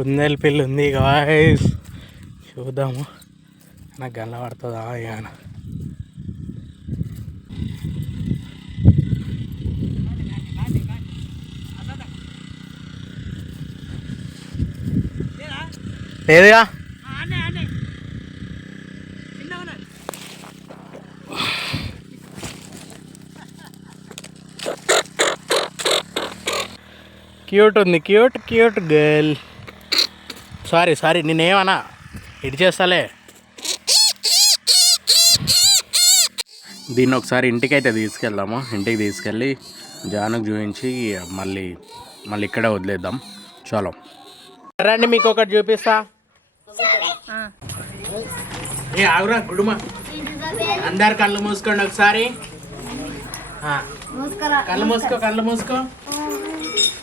కుందేలు పిల్లి ఉంది గాయస్ చూద్దాము. నాకు గల్ల పడుతుందా ఇక లేదుగా క్యూట్ ఉంది cute cute girl. Sorry sorry నేనేమన్నా ఇటు చేస్తాలే. దీన్ని ఒకసారి ఇంటికి అయితే తీసుకెళ్దాము? ఇంటికి తీసుకెళ్ళి జానుకు చూపించి మళ్ళీ మళ్ళీ ఇక్కడే వదిలేద్దాం. చలో. రండి మీకు ఒకటి చూపిస్తా. ఏ ఆగురా గుడుమా. అందరు కళ్ళు మూసుకోండి ఒకసారి. కళ్ళు మూసుకో కళ్ళు మూసుకో.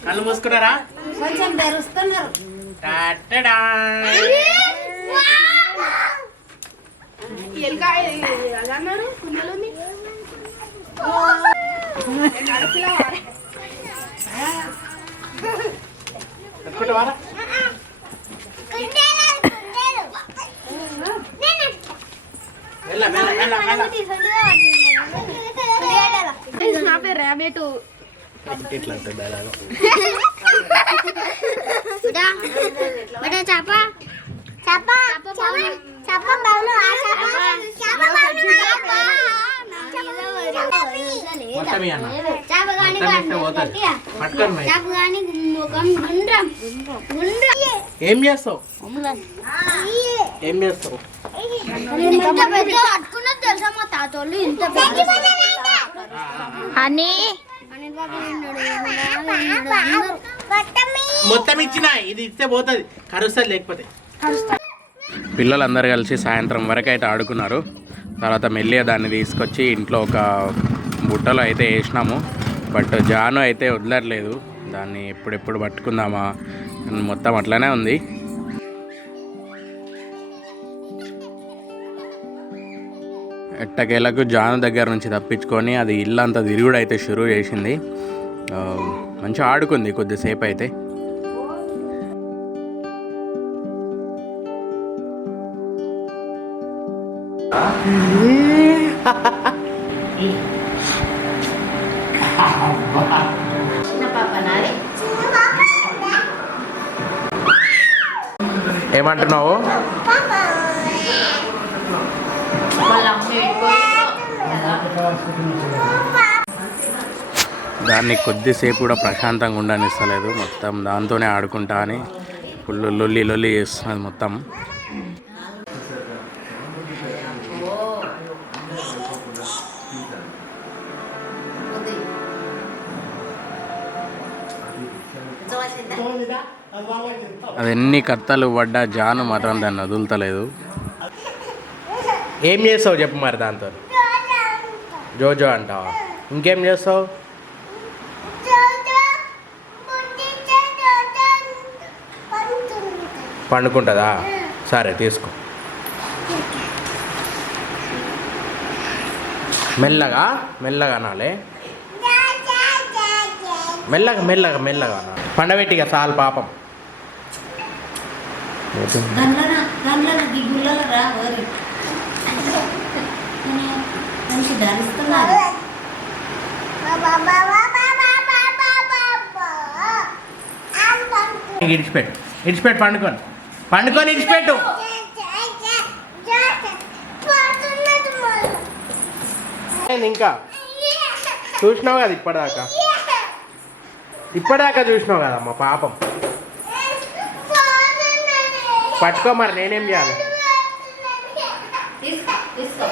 కళ్ళు మూసుకున్నారా? కొంచెం మెల్ల, మెల్ల. నా పేరు ర్యాబెట్ ఇట్లా ఉంటుంది అలాగా. చేప. చేప చేప బావులు ఆ చేప. చేప అన్న. చేప గాని. చేప గాని ముఖం గుండ్రం. గుండ్రం. ఏం చేస్తావు? ఏం చేస్తావు? ఇంత పెద్ద పట్టుకున్నది తెలుసా మా తాతోళ్ళు? ఇంత పెద్ద అని మొత్తం ఇచ్చిన ఇది ఇస్తే పోతుంది. కరుస్తుంది లేకపోతే. పిల్లలందరూ కలిసి సాయంత్రం వరకు అయితే ఆడుకున్నారు. తర్వాత మెల్లిగా దాన్ని తీసుకొచ్చి ఇంట్లో ఒక బుట్టలో అయితే వేసినాము. బట్ జాను అయితే వదలట్లేదు. దాన్ని ఎప్పుడెప్పుడు పట్టుకుందామా మొత్తం అట్లనే ఉంది. ఎట్టకేలకు జాను దగ్గర నుంచి తప్పించుకొని అది ఇల్లంతా తిరుగుడు అయితే షురూ చేసింది. ఆ, మంచిగా ఆడుకుంది కొద్దిసేపు అయితే. ఏమంటున్నావు? దాన్ని కొద్దిసేపు కూడా ప్రశాంతంగా ఉండనిస్తలేదు. మొత్తం దాంతోనే ఆడుకుంటా అని ఫుల్ లొల్లి లొల్లి చేస్తున్నది మొత్తం. అది ఎన్ని కత్తలు పడ్డా జాను మాత్రం దాన్ని వదులుతలేదు. ఏం చేస్తావు చెప్పు మరి దాంతో? జోజో అంటావా? ఇంకేం చేస్తావు? పండుకుంటుందా? సరే తీసుకో. మెల్లగా మెల్లగా అనాలి. మెల్లగా మెల్లగా మెల్లగా అనాలి. పండబెట్టిగా చాలు పాపం. ఇడిచిపెట్టు. ఇడిచిపెట్టు పండుకొని. పండుకొని ఇడిచిపెట్టు. ఏంది ఇంకా? చూసినావు కదా ఇప్పటిదాకా? ఇప్పటిదాకా చూసినావు కదా అమ్మ పాపం. పట్టుకో మరి నేనేం చేయాలి తీసుకో తీసుకో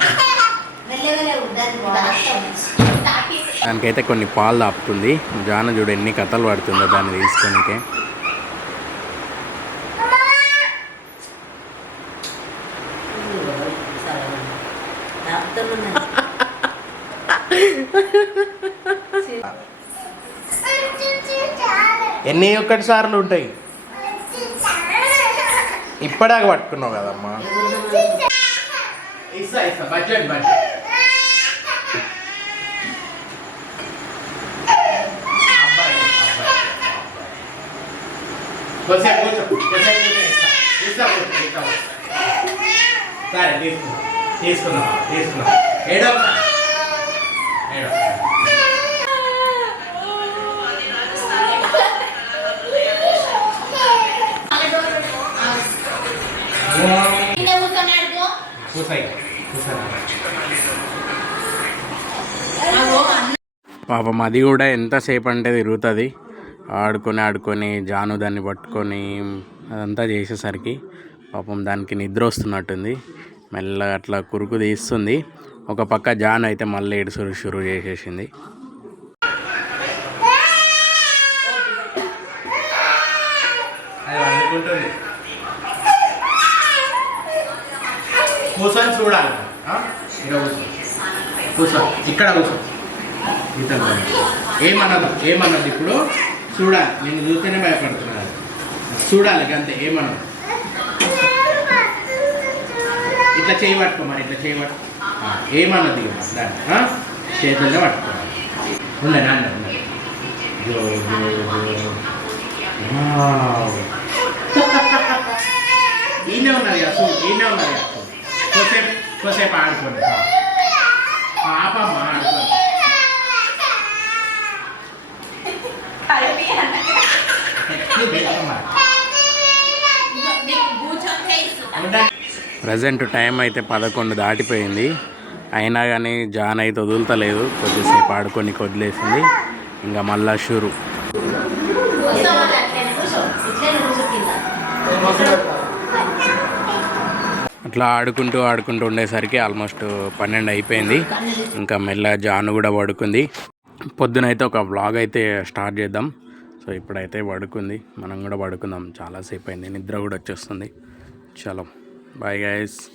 మెల్లగా దానికైతే కొన్ని పాలు తాపుతుంది జాన చూడు ఎన్ని కథలు పడుతుందో దాన్ని తీసుకోనికే. ఎన్ని ఒక్కటి సార్లు ఉంటాయి? ఇప్పటిదాకా పట్టుకున్నావు కదమ్మా ఇస్తా ఇస్తా బడ్జెట్ బడ్జెట్ అబ్బాయి అబ్బాయి కొద్దిసేపు కూర్చో కొద్దిసేపు కూర్చో ఇస్తా ఇస్తా కూర్చో ఇస్తా సరే తీసుకుందాం తీసుకుందాం. పాపం అది కూడా ఎంతసేపు అంటే తిరుగుతుంది. ఆడుకొని ఆడుకొని జాను దాన్ని పట్టుకొని అదంతా చేసేసరికి పాపం దానికి నిద్ర వస్తున్నట్టుంది. మెల్లగా అట్లా కురుకు తీస్తుంది. ఒక పక్క జాన్ అయితే మళ్ళీ ఏడుసురు షురు చేసేసింది. కూర్చొని చూడాలి. కూర్చో ఇక్కడ కూర్చో ఇతను ఏమన్నది? ఏమన్నది ఇప్పుడు? చూడాలి. నేను చూస్తేనే భయపడుతున్నాను. చూడాలి అంతే ఏమన్నది? ఇట్లా చేయి పట్టుకో మరి ఇట్లా చేయి పట్టుకో ఏమన్నది దాన్ని? చేతుల్లో పట్టుకోవాలి ఉండండి అన్న ఉండండి. జో, జో, జో. ఈయనే ఉన్నది అసలు ఈయనే ఉన్నది అసలు కొద్దిసేపు కొద్దిసేపు ఆడుకోండి. పాపమ్మ ఆడుకోండి. ప్రజెంట్ టైం అయితే పదకొండు దాటిపోయింది. అయినా కానీ జాన్ అయితే వదులుతలేదు. కొద్దిసేపు ఆడుకొని వదిలేసింది ఇంకా మళ్ళా షూరు. అట్లా ఆడుకుంటూ ఆడుకుంటూ ఉండేసరికి ఆల్మోస్ట్ పన్నెండు అయిపోయింది. ఇంకా మెల్ల జాను కూడా పడుకుంది. పొద్దునైతే ఒక వ్లాగ్ అయితే స్టార్ట్ చేద్దాం. సో ఇప్పుడైతే పడుకుంది. మనం కూడా పడుకుందాం. చాలాసేపు అయింది. నిద్ర కూడా వచ్చేస్తుంది. చలో. Bye guys.